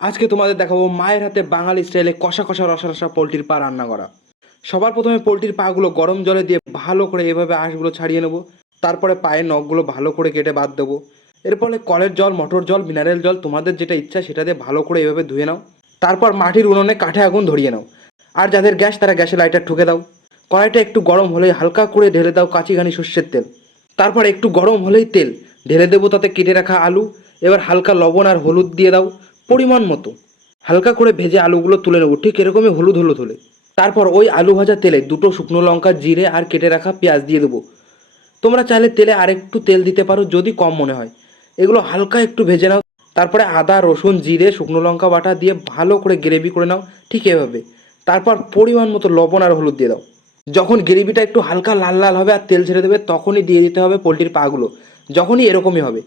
আজকে তোমাদের দেখাবো মায়ের হাতে বাঙালি স্টাইলে কষা কষা রসা রসা পোলট্রির পা রান্না করা। সবার প্রথমে পোলট্রির পাগুলো গরম জলে দিয়ে ভালো করে এভাবে আঁশগুলো ছাড়িয়ে নেবো। তারপরে পায়ের নখগুলো ভালো করে কেটে বাদ দেবো। এরপরে কলের জল, মটর জল, মিনারেল জল তোমাদের যেটা ইচ্ছা সেটা দিয়ে ভালো করে এভাবে ধুয়ে নাও। তারপর মাটির উনুনে কাঠে আগুন ধরিয়ে নাও। আর যাদের গ্যাস তারা গ্যাসে লাইটার ঠুকে দাও। কড়াইটা একটু গরম হলেই হালকা করে ঢেলে দাও কাঁচিঘানি সর্ষের তেল। তারপর একটু গরম হলেই তেল ঢেলে দেবো, তাতে কেটে রাখা আলু। এবার হালকা লবণ আর হলুদ দিয়ে দাও পরিমাণ মতো। হালকা করে ভেজে আলুগুলো তুলে নেবো, ঠিক এরকমই হলুদ হলুদ হলে। তারপর ওই আলু ভাজা তেলে দুটো শুকনো লঙ্কা, জিরে আর কেটে রাখা পেঁয়াজ দিয়ে দেবো। তোমরা চাইলে তেলে আরেকটু তেল দিতে পারো যদি কম মনে হয়। এগুলো হালকা একটু ভেজে নাও। তারপরে আদা, রসুন, জিরে, শুকনো লঙ্কা বাটা দিয়ে ভালো করে গ্রেভি করে নাও, ঠিক এভাবে। তারপর পরিমাণ মতো লবণ আর হলুদ দিয়ে দাও। যখন গ্রেভিটা একটু হালকা লাল লাল হবে আর তেল ছেড়ে দেবে, তখনই দিয়ে দিতে হবে পোলট্রির পাগুলো। যখনই এরকমই হবে,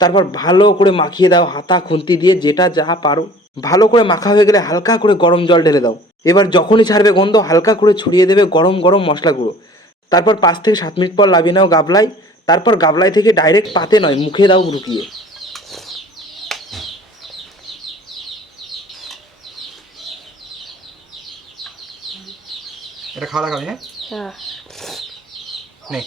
তারপর ভালো করে মাখিয়ে দাও হাতা খুন্তি দিয়ে, যেটা যা পারো। ভালো করে মাখা হয়ে গেলে হালকা করে গরম জল ঢেলে দাও। এবার যখনই ছাড়বে গন্ধ, হালকা করে ছড়িয়ে দেবে গরম গরম মশলা গুঁড়ো। তারপর 5 থেকে 7 মিনিট পর লাভিয়ে নাও গাবলায়। তারপর গাবলায় থেকে ডাইরেক্ট পাতে নয়, মুখে দাও ঢুকিয়ে। এটা খাওয়া দাওয়া খাবি, হ্যাঁ? হ্যাঁ। নে।